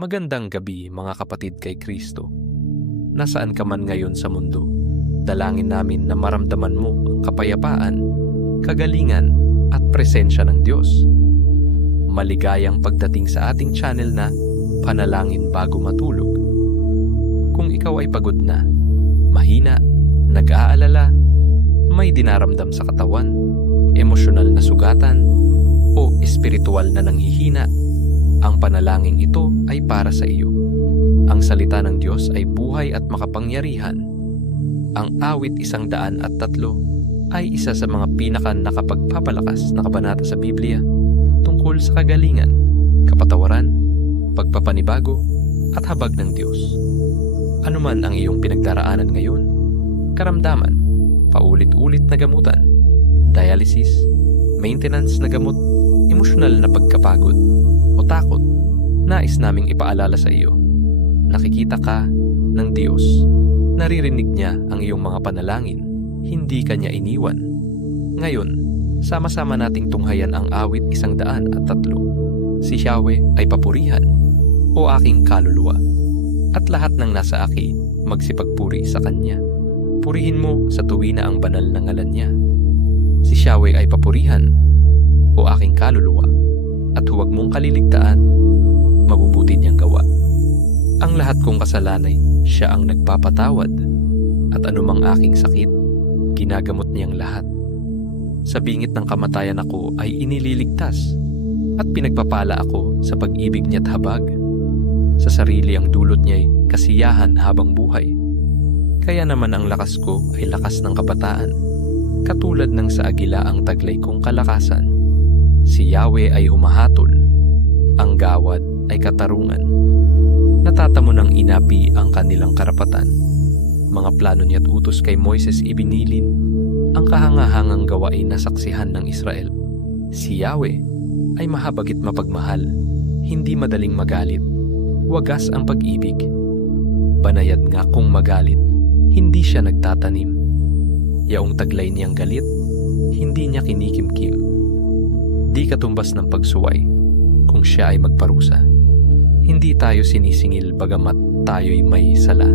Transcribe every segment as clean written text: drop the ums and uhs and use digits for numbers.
Magandang gabi mga kapatid kay Kristo. Nasaan ka man ngayon sa mundo, dalangin namin na maramdaman mo ang kapayapaan, kagalingan at presensya ng Diyos. Maligayang pagdating sa ating channel na Panalangin Bago Matulog. Kung ikaw ay pagod na, mahina, nag-aalala, may dinaramdam sa katawan, emosyonal na sugatan, o espiritual na nanghihina, ang panalangin ito ay para sa iyo. Ang salita ng Diyos ay buhay at makapangyarihan. Ang awit 103 ay isa sa mga nakapagpapalakas na kabanata sa Biblia tungkol sa kagalingan, kapatawaran, pagpapanibago at habag ng Diyos. Ano man ang iyong pinagdaraanan ngayon, karamdaman, paulit-ulit na gamutan, dialysis, maintenance na gamot, emosyonal na pagkapagod, o takot, nais naming ipaalala sa iyo. Nakikita ka ng Diyos. Naririnig niya ang iyong mga panalangin. Hindi ka niya iniwan. Ngayon, sama-sama nating tunghayan ang awit 103. Si Yahweh ay papurihan, o aking kaluluwa. At lahat ng nasa aki, magsipagpuri sa Kanya. Purihin mo sa tuwi na ang banal na ngalan niya. Si Yahweh ay papurihan, o aking kaluluwa. At huwag mong kaliligtaan, mabubuti niyang gawa. Ang lahat kong kasalanay, siya ang nagpapatawad, at anumang aking sakit, ginagamot niyang lahat. Sa bingit ng kamatayan ako ay inililigtas, at pinagpapala ako sa pag-ibig niya't habag. Sa sarili ang dulot niya'y kasiyahan habang buhay. Kaya naman ang lakas ko ay lakas ng kabataan, katulad ng sa agila ang taglay kong kalakasan. Si Yahweh ay humahatol, ang gawad ay katarungan. Natatamo ng inapi ang kanilang karapatan. Mga plano niya't utos kay Moises ibinilin, ang kahangahangang gawain na saksihan ng Israel. Si Yahweh ay mahabagit mapagmahal, hindi madaling magalit, wagas ang pag-ibig. Banayad nga kung magalit, hindi siya nagtatanim. Yaong taglay niyang galit, hindi niya kinikimkim. Di katumbas ng pagsuway kung siya ay magparusa. Hindi tayo sinisingil bagamat tayo'y may sala.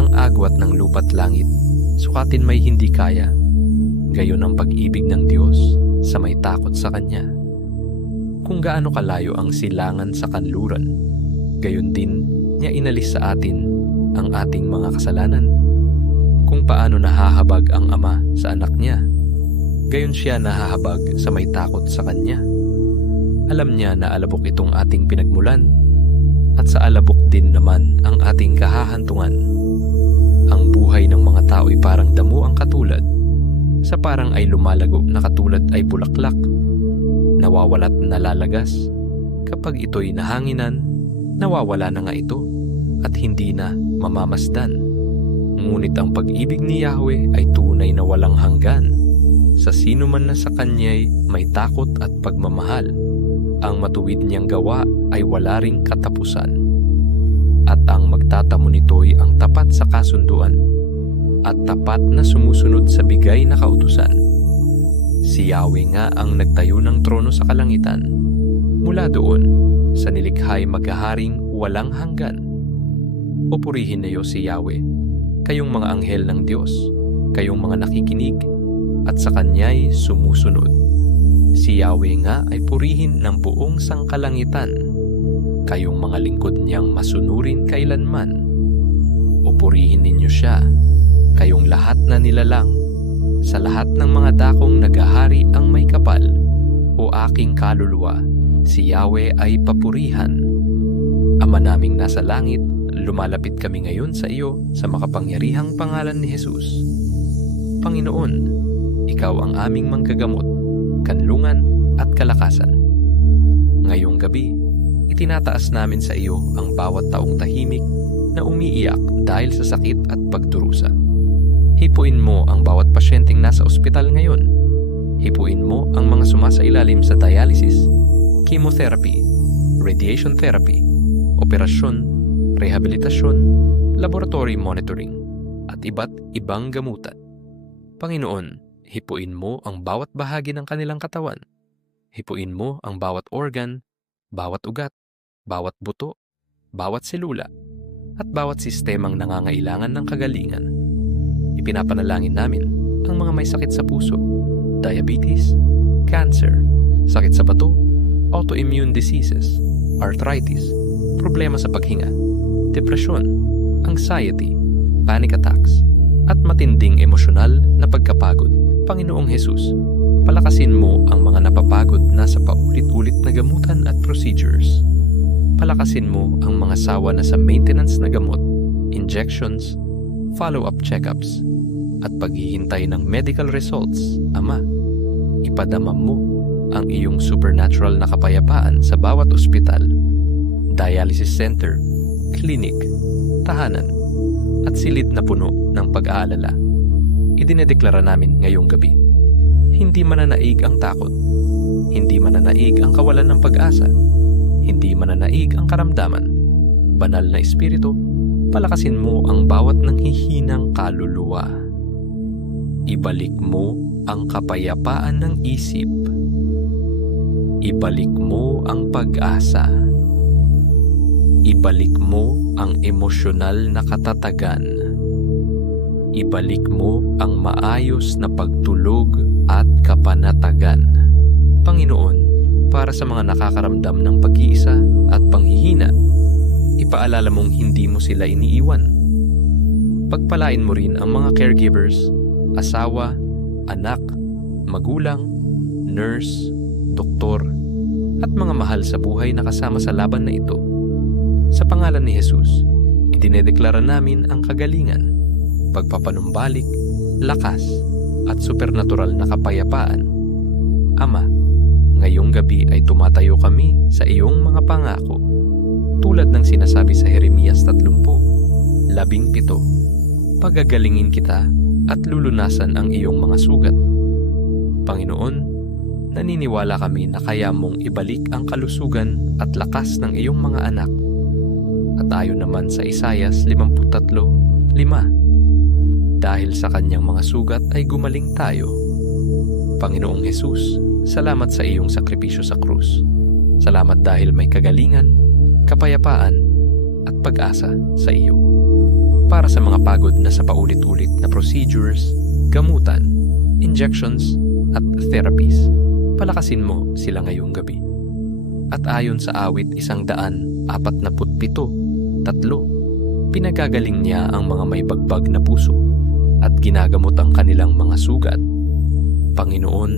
Ang agwat ng lupa't langit, sukatin may hindi kaya. Gayon ang pag-ibig ng Diyos sa may takot sa Kanya. Kung gaano kalayo ang silangan sa kanluran, gayon din niya inalis sa atin ang ating mga kasalanan. Kung paano nahahabag ang Ama sa anak niya, gayon siya nahahabag sa may takot sa Kanya. Alam niya na alabok itong ating pinagmulan, at sa alabok din naman ang ating kahahantungan. Ang buhay ng mga tao'y parang damo ang katulad, sa parang ay lumalago na katulad ay bulaklak, nawawala't nalalagas. Kapag ito'y nahanginan, nawawala na nga ito, at hindi na mamamasdan. Ngunit ang pag-ibig ni Yahweh ay tunay na walang hanggan. Sa sino man na sa Kanya'y may takot at pagmamahal, ang matuwid niyang gawa ay wala ring katapusan. At ang magtatamo nito'y ang tapat sa kasunduan, at tapat na sumusunod sa bigay na kautusan. Si Yahweh nga ang nagtayo ng trono sa kalangitan. Mula doon, sa nilikhay maghaharing walang hanggan. Pupurihin niyo si Yahweh, kayong mga anghel ng Diyos, kayong mga nakikinig, at sa Kanya'y sumusunod. Si Yahweh nga ay purihin ng buong sangkalangitan, kayong mga lingkod niyang masunurin kailanman. O purihin ninyo siya, kayong lahat na nilalang, sa lahat ng mga dakong naghahari ang may kapal. O aking kaluluwa, si Yahweh ay papurihan. Ama naming nasa langit, lumalapit kami ngayon sa iyo sa makapangyarihang pangalan ni Jesus. Panginoon, Ikaw ang aming manggagamot, kanlungan at kalakasan. Ngayong gabi, itinataas namin sa iyo ang bawat taong tahimik na umiiyak dahil sa sakit at pagdurusa. Hipuin mo ang bawat pasyenteng nasa ospital ngayon. Hipuin mo ang mga sumasailalim sa dialysis, chemotherapy, radiation therapy, operasyon, rehabilitasyon, laboratory monitoring, at iba't ibang gamutan. Panginoon, hipuin mo ang bawat bahagi ng kanilang katawan. Hipuin mo ang bawat organ, bawat ugat, bawat buto, bawat selula, at bawat sistemang nangangailangan ng kagalingan. Ipinapanalangin namin ang mga may sakit sa puso, diabetes, cancer, sakit sa bato, autoimmune diseases, arthritis, problema sa paghinga, depresyon, anxiety, panic attacks, at matinding emosyonal na pagkapagod. Panginoong Jesus, palakasin mo ang mga napapagod na sa paulit-ulit na gamutan at procedures. Palakasin mo ang mga sawa na sa maintenance na gamot, injections, follow-up checkups, at paghihintay ng medical results. Ama, ipadama mo ang iyong supernatural na kapayapaan sa bawat ospital, dialysis center, clinic, tahanan, at silid na puno ng pag-aalala. Idinedeklara namin ngayong gabi, hindi mananaig ang takot, hindi mananaig ang kawalan ng pag-asa, hindi mananaig ang karamdaman. Banal na Espiritu, palakasin mo ang bawat nanghihinang kaluluwa. Ibalik mo ang kapayapaan ng isip. Ibalik mo ang pag-asa. Ibalik mo ang emosyonal na katatagan. Ibalik mo ang maayos na pagtulog at kapanatagan. Panginoon, para sa mga nakakaramdam ng pag-iisa at panghihina, ipaalala mong hindi mo sila iniiwan. Pagpalain mo rin ang mga caregivers, asawa, anak, magulang, nurse, doktor, at mga mahal sa buhay na kasama sa laban na ito. Sa pangalan ni Jesus, idinedeklara namin ang kagalingan, pagpapanumbalik, lakas, at supernatural na kapayapaan. Ama, ngayong gabi ay tumatayo kami sa iyong mga pangako. Tulad ng sinasabi sa Jeremias 30:17, pagagalingin kita at lulunasan ang iyong mga sugat. Panginoon, naniniwala kami na kaya mong ibalik ang kalusugan at lakas ng iyong mga anak. At ayon naman sa Isaias 53:5, dahil sa kanyang mga sugat ay gumaling tayo. Panginoong Jesus, salamat sa iyong sakripisyo sa krus. Salamat dahil may kagalingan, kapayapaan, at pag-asa sa iyo. Para sa mga pagod na sa paulit-ulit na procedures, gamutan, injections, at therapies, palakasin mo sila ngayong gabi. At ayon sa awit 147:3, pinagagaling niya ang mga may bagbag na puso at ginagamot ang kanilang mga sugat. Panginoon,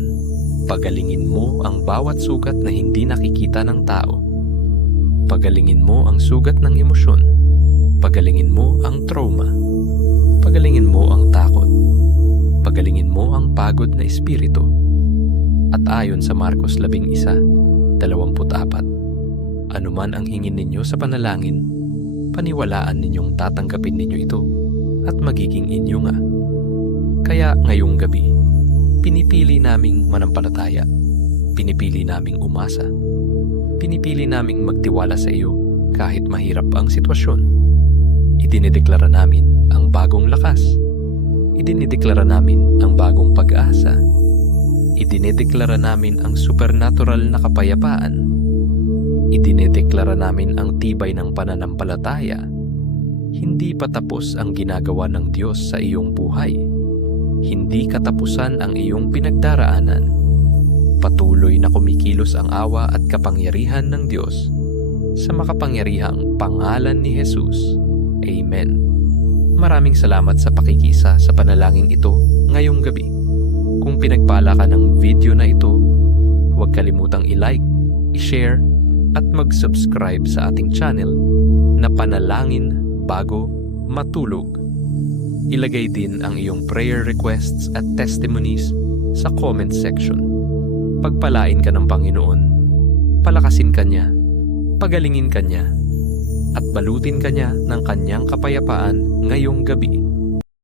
pagalingin mo ang bawat sugat na hindi nakikita ng tao. Pagalingin mo ang sugat ng emosyon. Pagalingin mo ang trauma. Pagalingin mo ang takot. Pagalingin mo ang pagod na espiritu. At ayon sa Marcos 11:24, anuman ang hingin ninyo sa panalangin, paniwalaan ninyong tatanggapin ninyo ito at magiging inyo nga. Kaya ngayong gabi, pinipili naming manampalataya, pinipili naming umasa, pinipili naming magtiwala sa iyo kahit mahirap ang sitwasyon. Idinideklara namin ang bagong lakas. Idinideklara namin ang bagong pag-asa. Idinideklara namin ang supernatural na kapayapaan. Idinideklara namin ang tibay ng pananampalataya. Hindi pa tapos ang ginagawa ng Diyos sa iyong buhay. Hindi katapusan ang iyong pinagdaraanan. Patuloy na kumikilos ang awa at kapangyarihan ng Diyos sa makapangyarihang pangalan ni Jesus. Amen. Maraming salamat sa pakikisa sa panalangin ito ngayong gabi. Kung pinagpala ka ng video na ito, huwag kalimutang i-like, i-share, at mag-subscribe sa ating channel na Panalangin Bago Matulog. Ilagay din ang iyong prayer requests at testimonies sa comment section. Pagpalain ka ng Panginoon, palakasin ka niya, pagalingin ka niya, at balutin ka niya ng kanyang kapayapaan ngayong gabi.